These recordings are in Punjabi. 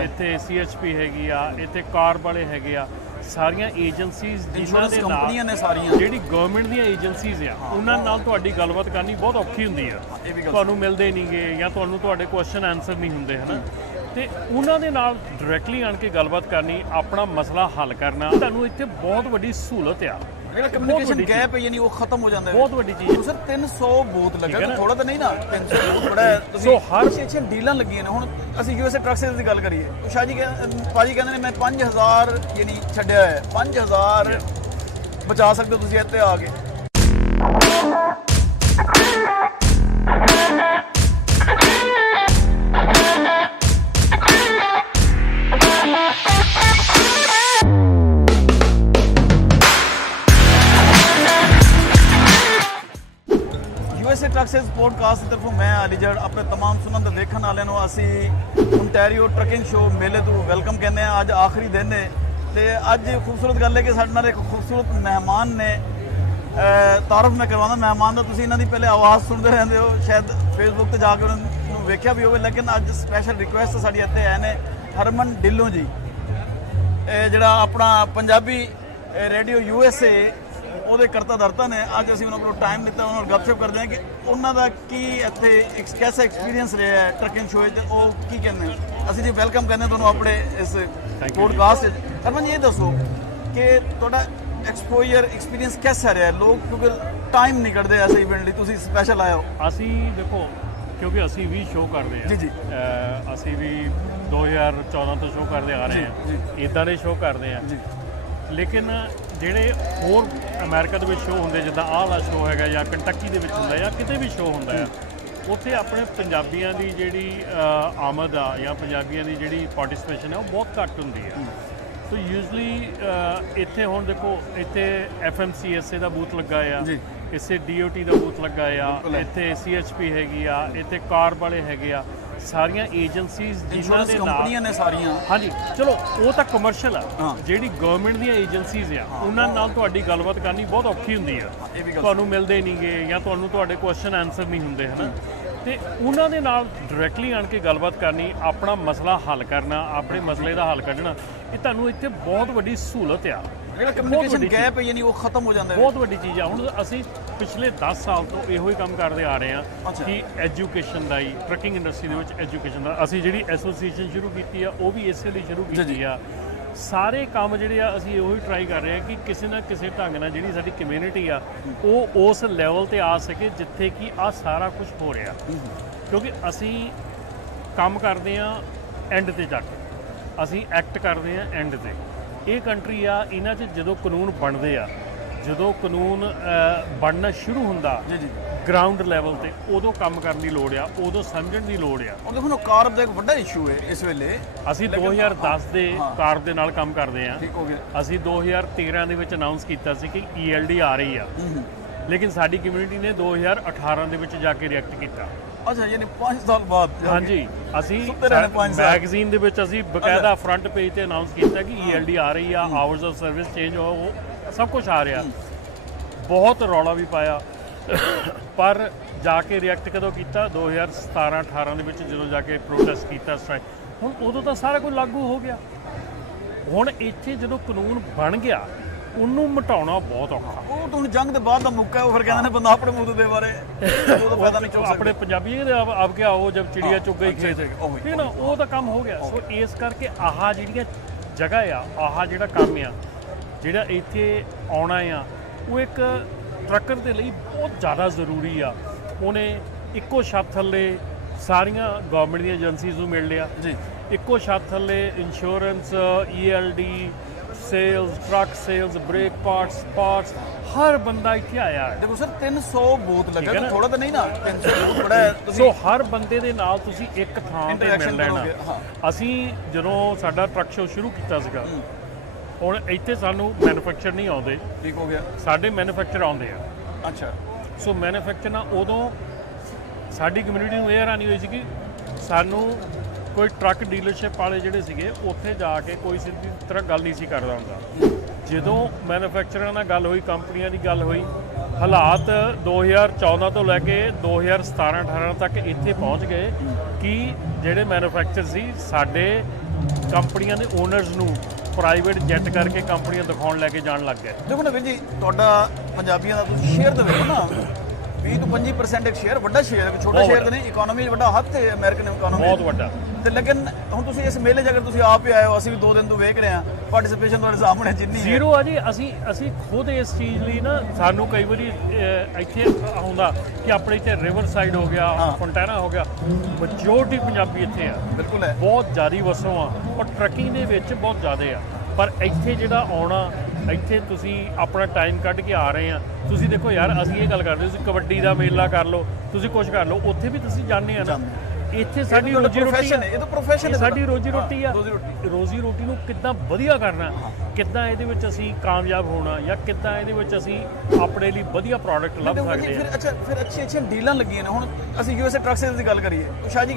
ਇੱਥੇ CHP ਹੈਗੀ ਆ, ਇੱਥੇ ਕਾਰ ਵਾਲੇ ਹੈਗੇ ਆ, ਸਾਰੀਆਂ ਏਜੰਸੀਜ਼ ਜਿਨ੍ਹਾਂ ਦੇ ਕੰਪਨੀਆਂ ਨਾਲ ਨੇ ਸਾਰੀਆਂ ਜਿਹੜੀ ਗਵਰਨਮੈਂਟ ਦੀਆਂ ਏਜੰਸੀਜ਼ ਆ ਉਹਨਾਂ ਨਾਲ ਤੁਹਾਡੀ ਗੱਲਬਾਤ ਕਰਨੀ ਬਹੁਤ ਔਖੀ ਹੁੰਦੀ ਆ। ਤੁਹਾਨੂੰ ਮਿਲਦੇ ਨਹੀਂਗੇ ਜਾਂ ਤੁਹਾਨੂੰ ਤੁਹਾਡੇ ਕੁਐਸਚਨ ਆਨਸਰ ਨਹੀਂ ਹੁੰਦੇ ਹਨਾ, ਤੇ ਉਹਨਾਂ ਦੇ ਨਾਲ ਡਾਇਰੈਕਟਲੀ ਆਣ ਕੇ ਗੱਲਬਾਤ ਕਰਨੀ, ਆਪਣਾ ਮਸਲਾ ਹੱਲ ਕਰਨਾ ਤੁਹਾਨੂੰ ਇੱਥੇ ਬਹੁਤ ਵੱਡੀ ਸਹੂਲਤ ਆ। ਜਿਹੜਾ ਕਮਿਊਨੀਕੇਸ਼ਨ ਗੈਪ ਹੈ ਯਾਨੀ ਉਹ ਖਤਮ ਹੋ ਜਾਂਦਾ ਹੈ। ਬਹੁਤ ਵੱਡੀ ਚੀਜ਼ ਸਰ 300 ਬੂਥ ਲੱਗਾ, ਥੋੜਾ ਤਾਂ ਨਹੀਂ ਨਾ, 300 ਬੂਥ ਬੜਾ ਹੈ। ਤੁਸੀਂ ਹਰ ਛੇ ਡੀਲਾਂ ਲੱਗੀਆਂ ਨੇ। ਹੁਣ ਅਸੀਂ USA ਟਰੱਕ ਸੇਲਸ ਦੀ ਗੱਲ ਕਰੀਏ, ਸ਼ਾਹ ਜੀ ਭਾਜੀ ਕਹਿੰਦੇ ਨੇ ਮੈਂ 5000 ਯਾਨੀ ਛੱਡਿਆ ਹੈ, 5000 ਬਚਾ ਸਕਦੇ ਹੋ ਤੁਸੀਂ ਇੱਥੇ ਆ ਕੇ। USA ਟਰੱਕ ਸੇਲਸ ਪੋਡਕਾਸਟ ਦੀ ਤਰਫੋਂ ਮੈਂ ਅਲੀਗੜ੍ਹ ਆਪਣੇ तमाम ਸੁਣਨ ਤੇ ਦੇਖਣ ਵਾਲਿਆਂ ਨੂੰ ਅਸੀਂ ਓਨਟਾਰੀਓ ਟਰੱਕਿੰਗ ਸ਼ੋਅ ਮੇਲੇ ਤੋਂ ਵੈਲਕਮ ਕਹਿੰਦੇ ਹਾਂ। ਅੱਜ ਆਖਰੀ ਦਿਨ ਹੈ ਤੇ ਅੱਜ ਖੂਬਸੂਰਤ ਗੱਲ ਹੈ ਕਿ ਸਾਡੇ ਨਾਲ ਇੱਕ ਖੂਬਸੂਰਤ ਮਹਿਮਾਨ ਨੇ। ਤਾਰਫ ਮੈਂ ਕਰਵਾਉਂਦਾ ਮਹਿਮਾਨ ਦਾ, ਤੁਸੀਂ ਇਹਨਾਂ ਦੀ ਪਹਿਲੇ ਆਵਾਜ਼ ਸੁਣਦੇ ਰਹਿੰਦੇ ਹੋ, ਸ਼ਾਇਦ ਫੇਸਬੁੱਕ ਤੇ ਜਾ ਕੇ ਉਹਨਾਂ ਨੂੰ ਵੇਖਿਆ ਵੀ ਹੋਵੇ, ਲੇਕਿਨ ਅੱਜ ਸਪੈਸ਼ਲ ਰਿਕੁਐਸਟ ਸਾਡੀ ਇੱਥੇ ਆਏ ਨੇ ਹਰਮਨ ਢਿੱਲੋਂ ਜੀ, ਜਿਹੜਾ ਆਪਣਾ ਪੰਜਾਬੀ ਰੇਡੀਓ USA ਉਹਦੇ ਕਰਤਾ ਧਰਤਾ ਨੇ। ਅੱਜ ਅਸੀਂ ਉਹਨਾਂ ਕੋਲ ਟਾਈਮ ਲਿੱਤਾ, ਉਹਨਾਂ ਨਾਲ ਗੱਪਸ਼ਪ ਕਰਦੇ ਹਾਂ ਕਿ ਉਹਨਾਂ ਦਾ ਕੀ ਇੱਥੇ ਕੈਸਾ ਐਕਸਪੀਰੀਅੰਸ ਰਿਹਾ ਹੈ ਟਰੱਕਿੰਗ ਸ਼ੋਅ 'ਚ, ਉਹ ਕੀ ਕਹਿੰਦੇ ਨੇ। ਅਸੀਂ ਜੀ ਵੈਲਕਮ ਕਹਿੰਦੇ ਤੁਹਾਨੂੰ ਆਪਣੇ ਇਸ ਪੋਡਕਾਸਟ 'ਚ। ਹਰਮਨ ਜੀ ਇਹ ਦੱਸੋ ਕਿ ਤੁਹਾਡਾ ਐਕਸਪੋਜ਼ਰ ਐਕਸਪੀਰੀਅੰਸ ਕੈਸਾ ਰਿਹਾ? ਲੋਕ ਕਿਉਂਕਿ ਟਾਈਮ ਨਹੀਂ ਕੱਢਦੇ ਐਸੇ ਇਵੈਂਟ ਲਈ, ਤੁਸੀਂ ਸਪੈਸ਼ਲ ਆਏ ਹੋ। ਅਸੀਂ ਦੇਖੋ ਕਿਉਂਕਿ ਅਸੀਂ ਵੀ ਸ਼ੋਅ ਕਰਦੇ ਹਾਂ ਜੀ ਅਸੀਂ ਵੀ 2014 ਤੋਂ ਸ਼ੋਅ ਕਰਦੇ ਆ ਰਹੇ ਹਾਂ, ਇੱਦਾਂ ਦੇ ਸ਼ੋਅ ਕਰਦੇ ਹਾਂ ਜੀ। ਲੇਕਿਨ ਜਿਹੜੇ ਹੋਰ ਅਮਰੀਕਾ ਦੇ ਵਿੱਚ ਸ਼ੋਅ ਹੁੰਦੇ, ਜਿੱਦਾਂ ਆਹ ਵਾਲਾ ਸ਼ੋਅ ਹੈਗਾ ਜਾਂ ਕੰਟਕੀ ਦੇ ਵਿੱਚ ਹੁੰਦਾ ਜਾਂ ਕਿਤੇ ਵੀ ਸ਼ੋਅ ਹੁੰਦਾ ਆ, ਉੱਥੇ ਆਪਣੇ ਪੰਜਾਬੀਆਂ ਦੀ ਜਿਹੜੀ ਆਮਦ ਆ ਜਾਂ ਪੰਜਾਬੀਆਂ ਦੀ ਜਿਹੜੀ ਪਾਰਟਿਸਪੇਸ਼ਨ ਹੈ ਉਹ ਬਹੁਤ ਘੱਟ ਹੁੰਦੀ ਹੈ। ਸੋ ਯੂਜਲੀ ਇੱਥੇ ਹੁਣ ਦੇਖੋ ਇੱਥੇ FMCSA ਦਾ ਬੂਥ ਲੱਗਾ ਆ, ਇੱਥੇ DOT ਦਾ ਬੂਥ ਲੱਗਾ ਆ, ਇੱਥੇ CHP ਹੈਗੀ ਆ, ਇੱਥੇ ਕਾਰ ਵਾਲੇ ਹੈਗੇ ਆ, ਸਾਰੀਆਂ ਏਜੰਸੀਜ਼ ਜਿਨ੍ਹਾਂ ਦੇ ਨਾਲ ਕੰਪਨੀਆਂ ਨੇ ਸਾਰੀਆਂ। ਹਾਂਜੀ ਚਲੋ ਉਹ ਤਾਂ ਕਮਰਸ਼ੀਅਲ ਆ, ਜਿਹੜੀ ਗਵਰਨਮੈਂਟ ਦੀਆਂ ਏਜੰਸੀਜ਼ ਆ ਉਹਨਾਂ ਨਾਲ ਤੁਹਾਡੀ ਗੱਲਬਾਤ ਕਰਨੀ ਬਹੁਤ ਔਖੀ ਹੁੰਦੀ ਆ। ਤੁਹਾਨੂੰ ਮਿਲਦੇ ਨਹੀਂਗੇ ਜਾਂ ਤੁਹਾਨੂੰ ਤੁਹਾਡੇ ਕੁਐਸਚਨ ਆਨਸਰ ਨਹੀਂ ਹੁੰਦੇ ਹਨਾ, ਤੇ ਉਹਨਾਂ ਦੇ ਨਾਲ ਡਾਇਰੈਕਟਲੀ ਆਣ ਕੇ ਗੱਲਬਾਤ ਕਰਨੀ, ਆਪਣਾ ਮਸਲਾ ਹੱਲ ਕਰਨਾ, ਆਪਣੇ ਮਸਲੇ ਦਾ ਹੱਲ ਕੱਢਣਾ, ਇਹ ਤੁਹਾਨੂੰ ਇੱਥੇ ਬਹੁਤ ਵੱਡੀ ਸਹੂਲਤ ਆ। ਜਿਹੜਾ ਕਮਿਊਨੀਕੇਸ਼ਨ ਗੈਪ ਹੈ ਯਾਨੀ ਉਹ ਖਤਮ ਹੋ ਜਾਂਦਾ ਹੈ। ਬਹੁਤ ਵੱਡੀ ਚੀਜ਼ ਆ। ਹੁਣ ਅਸੀਂ ਪਿਛਲੇ 10 ਸਾਲ ਤੋਂ ਇਹੋ ਹੀ ਕੰਮ ਕਰਦੇ ਆ ਰਹੇ ਹਾਂ ਕਿ ਐਜੂਕੇਸ਼ਨ ਦਾ ਹੀ, ਟਰੱਕਿੰਗ ਇੰਡਸਟਰੀ ਦੇ ਵਿੱਚ ਐਜੂਕੇਸ਼ਨ ਦਾ ਅਸੀਂ ਜਿਹੜੀ ਐਸੋਸੀਏਸ਼ਨ ਸ਼ੁਰੂ ਕੀਤੀ ਆ ਉਹ ਵੀ ਇਸੇ ਲਈ ਸ਼ੁਰੂ ਕੀਤੀ ਆ। ਸਾਰੇ ਕੰਮ ਜਿਹੜੇ ਆ ਅਸੀਂ ਇਹੋ ਹੀ ਟਰਾਈ ਕਰ ਰਹੇ ਹਾਂ ਕਿ ਕਿਸੇ ਨਾ ਕਿਸੇ ਢੰਗ ਨਾਲ ਜਿਹੜੀ ਸਾਡੀ ਕਮਿਊਨਿਟੀ ਆ ਉਹ ਉਸ ਲੈਵਲ ਤੇ ਆ ਸਕੇ ਜਿੱਥੇ ਕਿ ਆ ਸਾਰਾ ਕੁਝ ਹੋ ਰਿਹਾ। ਕਿਉਂਕਿ ਅਸੀਂ ਕੰਮ ਕਰਦੇ ਆ ਐਂਡ ਤੇ ਜਾ ਕੇ, ਅਸੀਂ ਐਕਟ ਕਰਦੇ ਆ ਐਂਡ ਤੇ। ਇਹ ਕੰਟਰੀ ਆ, ਇਹਨਾਂ 'ਚ ਜਦੋਂ ਕਾਨੂੰਨ ਬਣਦੇ ਆ, ਜਦੋਂ ਕਾਨੂੰਨ ਬਣਨਾ ਸ਼ੁਰੂ ਹੁੰਦਾ ਗਰਾਊਂਡ ਲੈਵਲ ਤੇ, ਉਦੋਂ ਕੰਮ ਕਰਨ ਦੀ ਲੋੜ ਆ, ਉਦੋਂ ਸਮਝਣ ਦੀ ਲੋੜ ਆ। ਉਹ ਦੇਖੋ ਨਾ ਕਾਰ ਦਾ ਇੱਕ ਵੱਡਾ ਇਸ਼ੂ ਹੈ ਇਸ ਵੇਲੇ। ਅਸੀਂ 2010 ਦੇ ਕਾਰ ਦੇ ਨਾਲ ਕੰਮ ਕਰਦੇ ਆ। ਠੀਕ ਹੋ ਗਿਆ। ਅਸੀਂ 2013 ਦੇ ਵਿੱਚ ਅਨਾਉਂਸ ਕੀਤਾ ਸੀ ਕਿ ELD ਆ ਰਹੀ ਆ, ਲੇਕਿਨ ਸਾਡੀ ਕਮਿਊਨਿਟੀ ਨੇ 2018 ਦੇ ਵਿੱਚ ਜਾ ਕੇ ਰਿਐਕਟ ਕੀਤਾ। ਅੱਛਾ ਯਾਨੀ 5 ਸਾਲ ਬਾਅਦ? ਹਾਂਜੀ, ਅਸੀਂ ਮੈਗਜ਼ੀਨ ਦੇ ਵਿੱਚ ਅਸੀਂ ਬਕਾਇਦਾ ਫਰੰਟ ਪੇਜ ਤੇ ਅਨਾਉਂਸ ਕੀਤਾ ਕਿ ELD ਆ ਰਹੀ ਆ, ਆਵਰਸ ਆਫ ਸਰਵਿਸ ਚੇਂਜ ਹੋ, ਉਹ ਸਭ ਕੁਝ ਆ ਰਿਹਾ। ਬਹੁਤ ਰੌਲਾ ਵੀ ਪਾਇਆ, ਪਰ ਜਾ ਕੇ ਰਿਐਕਟ ਕਦੋਂ ਕੀਤਾ? 2017-18 ਦੇ ਵਿੱਚ ਜਦੋਂ ਜਾ ਕੇ ਪ੍ਰੋਟੈਸਟ ਕੀਤਾ, ਸਟ੍ਰਾਈਕ। ਹੁਣ ਉਦੋਂ ਤਾਂ ਸਾਰਾ ਕੁਝ ਲਾਗੂ ਹੋ ਗਿਆ। ਹੁਣ ਇੱਥੇ ਜਦੋਂ ਕਾਨੂੰਨ ਬਣ ਗਿਆ ਉਹਨੂੰ ਮਿਟਾਉਣਾ ਬਹੁਤ ਔਖਾ। ਉਹ ਤੁਹਾਨੂੰ ਜੰਗ ਦੇ ਬਾਅਦ ਦਾ ਮੌਕਾ ਹੈ, ਉਹ ਫਿਰ ਕਹਿੰਦੇ ਨੇ ਬੰਦਾ ਆਪਣੇ ਮੁੱਦੇ ਦੇ ਬਾਰੇ ਉਹਦਾ ਫਾਇਦਾ ਨਹੀਂ ਚੁੱਕ ਸਕਦਾ। ਆਪਣੇ ਪੰਜਾਬੀ ਦੇ ਆਪ ਗਿਆ ਉਹ ਜਦ ਚਿੜੀਆ ਚੁੱਗ ਗਈ ਖੇਤ, ਠੀਕ ਹੈ ਨਾ, ਉਹ ਤਾਂ ਕੰਮ ਹੋ ਗਿਆ। ਸੋ ਇਸ ਕਰਕੇ ਆਹ ਜਿਹੜੀਆਂ ਜਗ੍ਹਾ ਆ, ਆਹ ਜਿਹੜਾ ਕੰਮ ਆ, ਜਿਹੜਾ ਇੱਥੇ ਆਉਣਾ ਆ, ਉਹ ਇੱਕ ਟਰੱਕਰ ਦੇ ਲਈ ਬਹੁਤ ਜ਼ਿਆਦਾ ਜ਼ਰੂਰੀ ਆ। ਉਹਨੇ ਇੱਕੋ ਛੱਤ ਥੱਲੇ ਸਾਰੀਆਂ ਗਵਰਨਮੈਂਟ ਦੀਆਂ ਏਜੰਸੀਜ਼ ਨੂੰ ਮਿਲ ਲਿਆ ਜੀ, ਇੱਕੋ ਛੱਤ ਥੱਲੇ insurance, ELD, sales, truck sales, brake parts, ਹਰ ਬੰਦਾ ਇੱਥੇ ਆਇਆ ਹੈ। ਦੇਖੋ ਸਰ 300 ਬੂਥ ਲੱਗਾ, ਥੋੜਾ ਤਾਂ ਨਹੀਂ ਨਾ, 300 ਬੂਥ ਬੜਾ ਹੈ। ਸੋ ਹਰ ਬੰਦੇ ਦੇ ਨਾਲ ਤੁਸੀਂ ਇੱਕ ਥਾਂ ਤੇ ਮਿਲ ਲੈਣਾ। ਅਸੀਂ ਜਦੋਂ ਸਾਡਾ ਟਰੱਕ ਸ਼ੋਅ ਸ਼ੁਰੂ ਕੀਤਾ ਸੀਗਾ, ਹੁਣ ਇੱਥੇ ਸਾਨੂੰ ਮੈਨੂਫੈਕਚਰ ਨਹੀਂ ਆਉਂਦੇ। ਠੀਕ ਹੋ ਗਿਆ। ਸਾਡੇ ਮੈਨੂਫੈਕਚਰ ਆਉਂਦੇ ਆ। ਅੱਛਾ। ਸੋ ਮੈਨੂਫੈਕਚਰ ਨਾਲ ਉਦੋਂ ਸਾਡੀ ਕਮਿਊਨਿਟੀ ਨੂੰ ਇਹ ਹੈਰਾਨੀ ਹੋਈ ਸੀ ਕਿ ਸਾਨੂੰ ਕੋਈ ਟਰੱਕ ਡੀਲਰਸ਼ਿਪ ਵਾਲੇ ਜਿਹੜੇ ਸੀਗੇ ਉੱਥੇ ਜਾ ਕੇ ਕੋਈ ਸਿੱਧੀ ਤਰ੍ਹਾਂ ਗੱਲ ਨਹੀਂ ਸੀ ਕਰਦਾ ਹੁੰਦਾ। ਜਦੋਂ ਮੈਨੂਫੈਕਚਰਾਂ ਨਾਲ ਗੱਲ ਹੋਈ, ਕੰਪਨੀਆਂ ਦੀ ਗੱਲ ਹੋਈ, ਹਾਲਾਤ 2014 ਤੋਂ ਲੈ ਕੇ 2017-18 ਤੱਕ ਇੱਥੇ ਪਹੁੰਚ ਗਏ ਕਿ ਜਿਹੜੇ ਮੈਨੂਫੈਕਚਰ ਸੀ ਸਾਡੇ ਕੰਪਨੀਆਂ ਦੇ ਓਨਰਸ ਨੂੰ ਪ੍ਰਾਈਵੇਟ ਜੈਟ ਕਰਕੇ ਕੰਪਨੀਆਂ ਦਿਖਾਉਣ ਲੈ ਕੇ ਜਾਣ ਲੱਗ ਗਏ। ਦੇਖੋ ਨਾ ਵੀਰ ਜੀ, ਤੁਹਾਡਾ ਪੰਜਾਬੀਆਂ ਦਾ ਤੁਸੀਂ ਸ਼ੇਅਰ ਤਾਂ ਵੇਖੋ ਨਾ, 20 ਤੋਂ 25% ਇੱਕ ਸ਼ੇਅਰ, ਵੱਡਾ ਸ਼ੇਅਰ ਹੈ, ਛੋਟਾ ਸ਼ੇਅਰ ਤਾਂ ਨਹੀਂ, ਇਕਨੋਮੀ ਵੱਡਾ ਹੱਥ ਹੈ ਅਮਰੀਕਨ ਇਕਨੋਮੀ, ਬਹੁਤ ਵੱਡਾ। ਤੇ ਲੇਕਿਨ ਹੁਣ ਤੁਸੀਂ ਇਸ ਮੇਲੇ 'ਚ ਅਗਰ ਤੁਸੀਂ ਆਪ ਹੀ ਆਏ ਹੋ, ਅਸੀਂ ਵੀ 2 ਦਿਨ ਤੋਂ ਵੇਖ ਰਹੇ ਹਾਂ, ਪਾਰਟਿਸਿਪੇਸ਼ਨ ਤੁਹਾਡੇ ਸਾਹਮਣੇ ਜਿੰਨੀ ਹੈ ਜ਼ੀਰੋ ਆ ਜੀ। ਅਸੀਂ ਖੁਦ ਇਸ ਚੀਜ਼ ਲਈ ਨਾ, ਸਾਨੂੰ ਕਈ ਵਾਰੀ ਇੱਥੇ ਆਉਂਦਾ ਕਿ ਆਪਣੇ ਇੱਥੇ ਰਿਵਰ ਸਾਈਡ ਹੋ ਗਿਆ, ਫੰਟੈਨਾ ਹੋ ਗਿਆ, ਮੈਜੋਰਟੀ ਪੰਜਾਬੀ ਇੱਥੇ ਆ, ਬਿਲਕੁਲ ਹੈ, ਬਹੁਤ ਜ਼ਿਆਦਾ ਵਸੋਂ ਆ, ਪਰ ਟਰੱਕਿੰਗ ਦੇ ਵਿੱਚ ਬਹੁਤ ਜ਼ਿਆਦਾ ਆ। ਪਰ ਇੱਥੇ ਜਿਹੜਾ ਆਉਣਾ, ਇੱਥੇ ਤੁਸੀਂ ਆਪਣਾ ਟਾਈਮ ਕੱਢ ਕੇ ਆ ਰਹੇ ਆ। ਤੁਸੀਂ ਦੇਖੋ ਯਾਰ, ਅਸੀਂ ਇਹ ਗੱਲ ਕਰਦੇ, ਤੁਸੀਂ ਕਬੱਡੀ ਦਾ ਮੇਲਾ ਕਰ ਲਓ, ਤੁਸੀਂ ਕੁਝ ਕਰ ਲਓ, ਉੱਥੇ ਵੀ ਤੁਸੀਂ ਜਾਂਦੇ ਆ ਨਾ। ਇੱਥੇ ਸਾਡੀ ਰੋਜੀ ਰੋਟੀ ਹੈ, ਇਹ ਤਾਂ ਪ੍ਰੋਫੈਸ਼ਨ ਹੈ, ਸਾਡੀ ਰੋਜੀ ਰੋਟੀ ਆ। ਰੋਜ਼ੀ ਰੋਟੀ ਨੂੰ ਕਿੱਦਾਂ ਵਧੀਆ ਕਰਨਾ, ਕਿੱਦਾਂ ਇਹਦੇ ਵਿੱਚ ਅਸੀਂ ਕਾਮਯਾਬ ਹੋਣਾ, ਜਾਂ ਕਿੱਦਾਂ ਇਹਦੇ ਵਿੱਚ ਅਸੀਂ ਆਪਣੇ ਲਈ ਵਧੀਆ ਪ੍ਰੋਡਕਟ ਲੱਭ ਸਕਦੇ ਹਾਂ। ਫਿਰ ਅੱਛੀਆਂ ਡੀਲਾਂ ਲੱਗੀਆਂ ਨੇ। ਹੁਣ ਅਸੀਂ USA ਟਰੱਕ ਸੇਲਸ ਦੀ ਗੱਲ ਕਰੀਏ, ਸ਼ਾਹ ਜੀ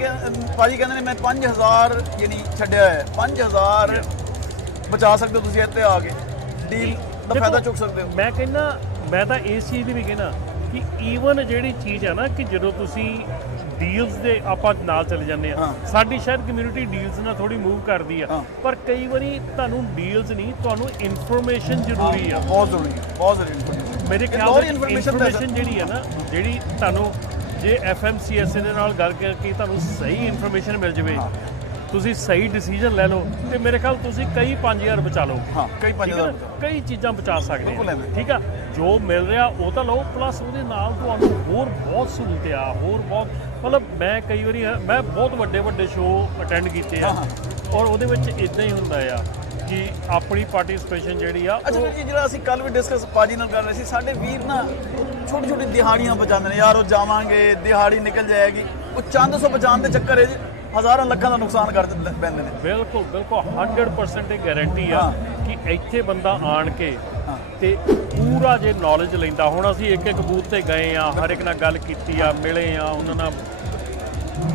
ਭਾਜੀ ਕਹਿੰਦੇ ਨੇ ਮੈਂ 5000 ਯਾਨੀ ਛੱਡਿਆ ਹੈ, 5000 ਬਚਾ ਸਕਦੇ ਹੋ ਤੁਸੀਂ ਇੱਥੇ ਆ ਕੇ, ਡੀਲ ਦਾ ਫਾਇਦਾ ਚੁੱਕ ਸਕਦੇ ਹੋ। ਮੈਂ ਕਹਿੰਦਾ, ਮੈਂ ਤਾਂ ਇਸ ਚੀਜ਼ ਦੀ ਵੀ ਕਹਿੰਦਾ ਕਿ ਈਵਨ ਜਿਹੜੀ ਚੀਜ਼ ਹੈ ਨਾ, ਕਿ ਜਦੋਂ ਤੁਸੀਂ ਡੀਲਸ ਦੇ ਆਪਾਂ ਨਾਲ ਚਲੇ ਜਾਂਦੇ ਆ, ਸਾਡੀ ਸ਼ਾਇਦ ਕਮਿਊਨਿਟੀ ਡੀਲਸ ਨਾਲ ਥੋੜੀ ਮੂਵ ਕਰਦੀ ਆ, ਪਰ ਕਈ ਵਾਰੀ ਤੁਹਾਨੂੰ ਡੀਲਸ ਨਹੀਂ, ਤੁਹਾਨੂੰ ਇਨਫੋਰਮੇਸ਼ਨ ਜ਼ਰੂਰੀ ਆ, ਬਹੁਤ ਜ਼ਰੂਰੀ ਹੈ, ਬਹੁਤ ਜ਼ਰੂਰੀ। ਮੇਰੇ ਖਿਆਲ ਵਿੱਚ ਇਨਫੋਰਮੇਸ਼ਨ ਜਿਹੜੀ ਹੈ ਨਾ, ਜਿਹੜੀ ਤੁਹਾਨੂੰ ਜੇ FMCSA ਦੇ ਨਾਲ ਗੱਲ ਕਰਕੇ ਤੁਹਾਨੂੰ ਸਹੀ ਇਨਫੋਰਮੇਸ਼ਨ ਮਿਲ ਜਾਵੇ, ਤੁਸੀਂ ਸਹੀ ਡਿਸੀਜਨ ਲੈ ਲਓ, ਤੇ ਮੇਰੇ ਖਿਆਲ ਤੁਸੀਂ ਕਈ 5000 ਬਚਾ ਲਓ। ਕਈ 5000 ਕਈ ਚੀਜ਼ਾਂ ਬਚਾ ਸਕਦੇ ਹੋ। ਠੀਕ ਆ, ਜੋ ਮਿਲ ਰਿਹਾ ਉਹ ਤਾਂ ਲਓ, ਪਲੱਸ ਉਹਦੇ ਨਾਲ ਤੁਹਾਨੂੰ ਹੋਰ ਬਹੁਤ ਸਹੂਲਤ ਆ, ਹੋਰ ਬਹੁਤ, ਮਤਲਬ ਮੈਂ ਕਈ ਵਾਰੀ ਮੈਂ ਬਹੁਤ ਵੱਡੇ ਸ਼ੋਅ ਅਟੈਂਡ ਕੀਤੇ ਆ, ਔਰ ਉਹਦੇ ਵਿੱਚ ਇਦਾਂ ਹੀ ਹੁੰਦਾ ਆ ਕਿ ਆਪਣੀ ਪਾਰਟਿਸਿਪੇਸ਼ਨ ਜਿਹੜੀ ਆ। ਅੱਛਾ ਵੀਰ ਜੀ, ਜਿਹੜਾ ਅਸੀਂ ਕੱਲ ਵੀ ਡਿਸਕਸ ਪਾਜੀ ਨਾਲ ਕਰ ਰਹੇ ਸੀ, ਸਾਡੇ ਵੀਰ ਨਾ ਛੋਟੀ ਦਿਹਾੜੀਆਂ ਬਚਾਉਂਦੇ ਨੇ ਯਾਰ, ਉਹ ਜਾਵਾਂਗੇ ਦਿਹਾੜੀ ਨਿਕਲ ਜਾਏਗੀ, ਉਹ ਚੰਦ ਸੌ ਬਚਾਉਣ ਦੇ ਚੱਕਰ 'ਚ ਹਜ਼ਾਰਾਂ ਲੱਖਾਂ ਦਾ ਨੁਕਸਾਨ ਕਰ ਪੈਂਦੇ ਨੇ। ਬਿਲਕੁਲ 100% ਇਹ ਗਾਰੰਟੀ ਆ ਕਿ ਇੱਥੇ ਬੰਦਾ ਆਣ ਕੇ ਤੇ ਪੂਰਾ ਜੇ ਨੌਲੇਜ ਲੈਂਦਾ। ਹੁਣ ਅਸੀਂ ਇੱਕ ਬੂਥ ਤੇ ਗਏ ਆ, ਹਰ ਇੱਕ ਨਾਲ ਗੱਲ ਕੀਤੀ ਆ, ਮਿਲੇ ਆ ਉਹਨਾਂ ਨਾਲ।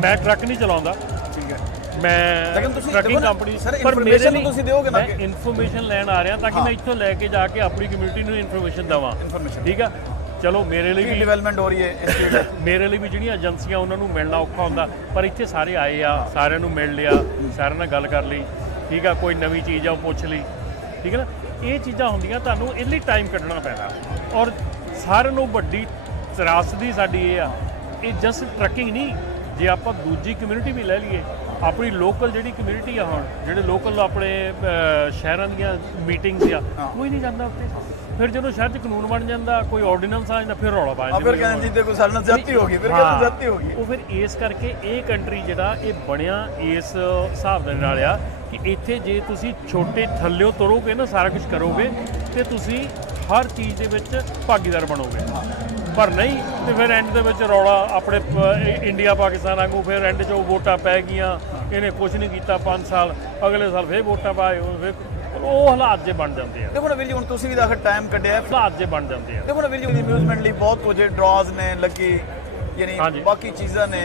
ਮੈਂ ਟਰੱਕ ਨਹੀਂ ਚਲਾਉਂਦਾ, ਠੀਕ ਹੈ, ਮੈਂ ਟਰੱਕਿੰਗ ਕੰਪਨੀ, ਪਰ ਮੇਰੇ ਲਈ ਤੁਸੀਂ ਦਿਓਗੇ ਨਾ, ਮੈਂ ਇਨਫੋਰਮੇਸ਼ਨ ਲੈਣ ਆ ਰਿਹਾ ਤਾਂ ਕਿ ਮੈਂ ਇੱਥੋਂ ਲੈ ਕੇ ਜਾ ਕੇ ਆਪਣੀ ਕਮਿਊਨਿਟੀ ਨੂੰ ਇਨਫੋਰਮੇਸ਼ਨ ਦੇਵਾਂ। ਠੀਕ ਆ, ਚਲੋ ਮੇਰੇ ਲਈ ਵੀ ਡਿਵੈਲਪਮੈਂਟ ਹੋ ਰਹੀ ਹੈ ਇਸ ਚੀਜ਼ ਦੀ। ਮੇਰੇ ਲਈ ਵੀ ਜਿਹੜੀਆਂ ਏਜੰਸੀਆਂ ਉਹਨਾਂ ਨੂੰ ਮਿਲਣਾ ਔਖਾ ਹੁੰਦਾ, ਪਰ ਇੱਥੇ ਸਾਰੇ ਆਏ ਆ, ਸਾਰਿਆਂ ਨੂੰ ਮਿਲ ਲਿਆ, ਸਾਰਿਆਂ ਨਾਲ ਗੱਲ ਕਰ ਲਈ। ਠੀਕ ਆ, ਕੋਈ ਨਵੀਂ ਚੀਜ਼ ਆ ਉਹ ਪੁੱਛ ਲਈ। ਠੀਕ ਹੈ ਨਾ, ਇਹ ਚੀਜ਼ਾਂ ਹੁੰਦੀਆਂ, ਤੁਹਾਨੂੰ ਇਹਦੇ ਲਈ ਟਾਈਮ ਕੱਢਣਾ ਪੈਣਾ। ਔਰ ਸਾਰਿਆਂ ਨੂੰ ਵੱਡੀ ਤਰਾਸਦੀ ਸਾਡੀ ਇਹ ਆ, ਇਹ ਜਸਟ ਟਰੱਕਿੰਗ ਨਹੀਂ, ਜੇ ਆਪਾਂ ਦੂਜੀ ਕਮਿਊਨਿਟੀ ਵੀ ਲੈ ਲਈਏ, ਆਪਣੀ ਲੋਕਲ ਜਿਹੜੀ ਕਮਿਊਨਿਟੀ ਆ, ਹੁਣ ਜਿਹੜੇ ਲੋਕਲ ਆਪਣੇ ਸ਼ਹਿਰਾਂ ਦੀਆਂ ਮੀਟਿੰਗਸ ਆ, ਕੋਈ ਨਹੀਂ ਜਾਂਦਾ ਉੱਥੇ। ਫਿਰ ਜਦੋਂ ਸ਼ਹਿਰ 'ਚ ਕਾਨੂੰਨ ਬਣ ਜਾਂਦਾ, ਕੋਈ ਆਰਡੀਨੈਂਸ ਆ ਜਾਂਦਾ, ਫਿਰ ਰੌਲਾ ਪਾ ਜਾਂਦਾ, ਫਿਰ ਕਹਿੰਦੇ ਜੀ ਕੋਈ ਸਾਡੇ ਨਾਲ ਜ਼ਿਆਦਤੀ ਹੋ ਗਈ, ਫਿਰ ਕਹਿੰਦੇ ਜ਼ਿਆਦਤੀ ਹੋ ਗਈ। ਉਹ ਫਿਰ ਇਸ ਕਰਕੇ ਇਹ ਕੰਟਰੀ ਜਿਹੜਾ ਇਹ ਬਣਿਆ ਇਸ ਹਿਸਾਬ ਦੇ ਨਾਲ ਆ ਕਿ ਇੱਥੇ ਜੇ ਤੁਸੀਂ ਛੋਟੇ ਥੱਲਿਓਂ ਤੁਰੋਗੇ ਨਾ, ਸਾਰਾ ਕੁਝ ਕਰੋਗੇ, ਤੇ ਤੁਸੀਂ ਹਰ ਚੀਜ਼ ਦੇ ਵਿੱਚ ਭਾਗੀਦਾਰ ਬਣੋਗੇ। ਪਰ ਨਹੀਂ ਤੇ ਫਿਰ ਐਂਡ ਦੇ ਵਿੱਚ ਰੌਲਾ ਆਪਣੇ ਇੰਡੀਆ ਪਾਕਿਸਤਾਨ ਵਾਂਗੂ, ਫਿਰ ਐਂਡ 'ਚ ਉਹ ਵੋਟਾਂ ਪੈ ਗਈਆਂ, ਇਹਨੇ ਕੁਝ ਨਹੀਂ ਕੀਤਾ 5 ਸਾਲ, ਅਗਲੇ ਸਾਲ ਫਿਰ ਵੋਟਾਂ ਪਾਏ, ਫਿਰ ਉਹ ਹਾਲਾਤ ਜੇ ਬਣ ਜਾਂਦੇ ਆ। ਦੇਖੋ ਨਾ ਵੀਰ ਜੀ, ਹੁਣ ਤੁਸੀਂ ਵੀ ਆਖਰ ਟਾਈਮ ਕੱਢਿਆ, ਹਾਲਾਤ ਜੇ ਬਣ ਜਾਂਦੇ ਆ। ਦੇਖੋ ਨਾ ਵੀਰ ਜੀ, ਅਮਿਊਜ਼ਮੈਂਟ ਲਈ ਬਹੁਤ ਕੁਝ ਡਰਾਜ਼ ਨੇ ਲੱਗੀ, ਯਾਨੀ ਬਾਕੀ ਚੀਜ਼ਾਂ ਨੇ,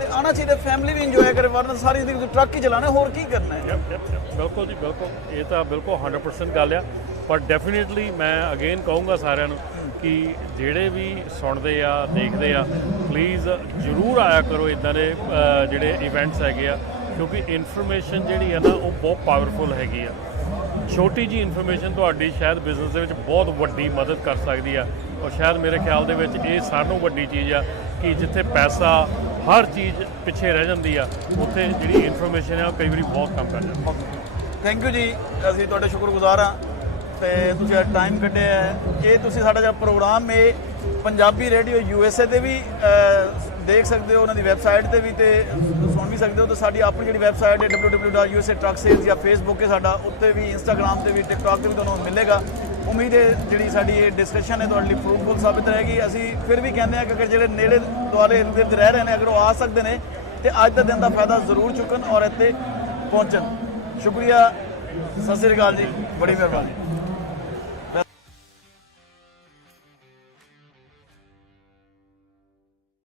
ਤੇ ਆਉਣਾ ਚਾਹੀਦਾ, ਫੈਮਿਲੀ ਵੀ ਇੰਜੋਏ ਕਰੇ, ਵਰਨਾ ਸਾਰੀ ਜ਼ਿੰਦਗੀ ਟਰੱਕ ਹੀ ਚਲਾਣਾ, ਹੋਰ ਕੀ ਕਰਨਾ ਹੈ। ਬਿਲਕੁਲ ਜੀ, ਬਿਲਕੁਲ, ਇਹ ਤਾਂ ਬਿਲਕੁਲ 100% ਗੱਲ ਆ। ਪਰ ਡੈਫੀਨੇਟਲੀ ਮੈਂ ਅਗੇਨ ਕਹੂੰਗਾ ਸਾਰਿਆਂ ਨੂੰ ਕਿ ਜਿਹੜੇ ਵੀ ਸੁਣਦੇ ਆ, ਦੇਖਦੇ ਆ, ਪਲੀਜ਼ ਜ਼ਰੂਰ ਆਇਆ ਕਰੋ ਇੱਦਾਂ ਦੇ ਜਿਹੜੇ ਇਵੈਂਟਸ ਹੈਗੇ ਆ, ਕਿਉਂਕਿ ਇਨਫੋਰਮੇਸ਼ਨ ਜਿਹੜੀ ਆ ਨਾ, ਉਹ ਬਹੁਤ ਪਾਵਰਫੁਲ ਹੈਗੀ ਆ। ਛੋਟੀ ਜੀ ਇਨਫੋਰਮੇਸ਼ਨ ਤੁਹਾਡੀ ਸ਼ਾਇਦ ਬਿਜ਼ਨਸ ਦੇ ਵਿੱਚ ਬਹੁਤ ਵੱਡੀ ਮਦਦ ਕਰ ਸਕਦੀ ਆ। ਔਰ ਸ਼ਾਇਦ ਮੇਰੇ ਖਿਆਲ ਦੇ ਵਿੱਚ ਇਹ ਸਾਰਿਆਂ ਵੱਡੀ ਚੀਜ਼ ਆ ਕਿ ਜਿੱਥੇ ਪੈਸਾ ਹਰ ਚੀਜ਼ ਪਿੱਛੇ ਰਹਿ ਜਾਂਦੀ ਆ, ਉੱਥੇ ਜਿਹੜੀ ਇਨਫੋਰਮੇਸ਼ਨ ਆ ਉਹ ਕਈ ਵਾਰੀ ਬਹੁਤ ਕੰਮ ਕਰ ਜਾਂਦੀ ਹੈ। ਥੈਂਕ ਯੂ ਜੀ, ਅਸੀਂ ਤੁਹਾਡੇ ਸ਼ੁਕਰਗੁਜ਼ਾਰ ਹਾਂ ਤੇ ਤੁਸੀਂ ਅੱਜ ਟਾਈਮ ਕੱਢਿਆ ਹੈ। ਇਹ ਤੁਸੀਂ ਸਾਡਾ ਜਿਹੜਾ ਪ੍ਰੋਗਰਾਮ ਹੈ ਪੰਜਾਬੀ ਰੇਡੀਓ USA ਤੇ ਵੀ ਦੇਖ ਸਕਦੇ ਹੋ, ਉਹਨਾਂ ਦੀ ਵੈਬਸਾਈਟ ਤੇ ਵੀ, ਤੇ ਸੁਣ ਵੀ ਸਕਦੇ ਹੋ। ਤੇ ਸਾਡੀ ਆਪਣੀ ਜਿਹੜੀ ਵੈਬਸਾਈਟ ਹੈ www.usatrucksales, ਜਾਂ ਫੇਸਬੁੱਕ ਹੈ ਸਾਡਾ, ਉੱਤੇ ਵੀ, ਇੰਸਟਾਗ੍ਰਾਮ ਤੇ ਵੀ, ਟਿਕਟੌਕ ਤੇ ਵੀ ਤੁਹਾਨੂੰ ਮਿਲੇਗਾ। ਉਮੀਦ ਹੈ ਜਿਹੜੀ ਸਾਡੀ ਇਹ ਡਿਸਕਸ਼ਨ ਹੈ ਤੁਹਾਡੇ ਲਈ ਫਰੂਟਫੁਲ ਸਾਬਿਤ ਰਹੇਗੀ। ਅਸੀਂ ਫਿਰ ਵੀ ਕਹਿੰਦੇ ਹਾਂ ਕਿ ਅਗਰ ਜਿਹੜੇ ਨੇੜੇ ਦੁਆਲੇ ਇਰਦ ਰਹਿ ਰਹੇ ਨੇ, ਅਗਰ ਉਹ ਆ ਸਕਦੇ ਨੇ, ਤੇ ਅੱਜ ਦੇ ਦਿਨ ਦਾ ਫਾਇਦਾ ਜ਼ਰੂਰ ਚੁੱਕਣ ਔਰ ਇੱਥੇ ਪਹੁੰਚਣ। ਸ਼ੁਕਰੀਆ, ਸਤਿ ਸ੍ਰੀ ਅਕਾਲ ਜੀ, ਬੜੀ ਮਿਹਰਬਾਨੀ।